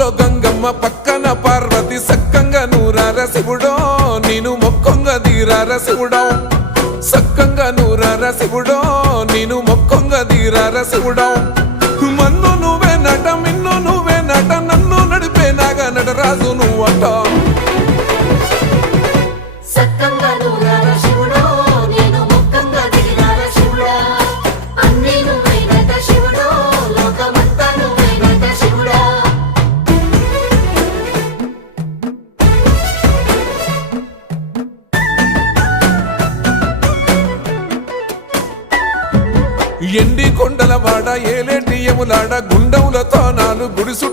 ఊళ్ళో గంగమ్మ పక్కన పార్వతి సక్కంగా నూరార శివుడో నేను మొక్కంగా తీరార శివుడో సక్కంగా నూరార శివుడో నేను మొక్కంగా తీరార శివుడో మన్ను నువ్వే నట మిన్ను నువ్వే నట నన్ను నడిపే నాగ నటరాజు నువ్వట ఎండి కొండల వాడ ఏలేటి యములాడ గుండములతో నాలు గుడి చుట్టూ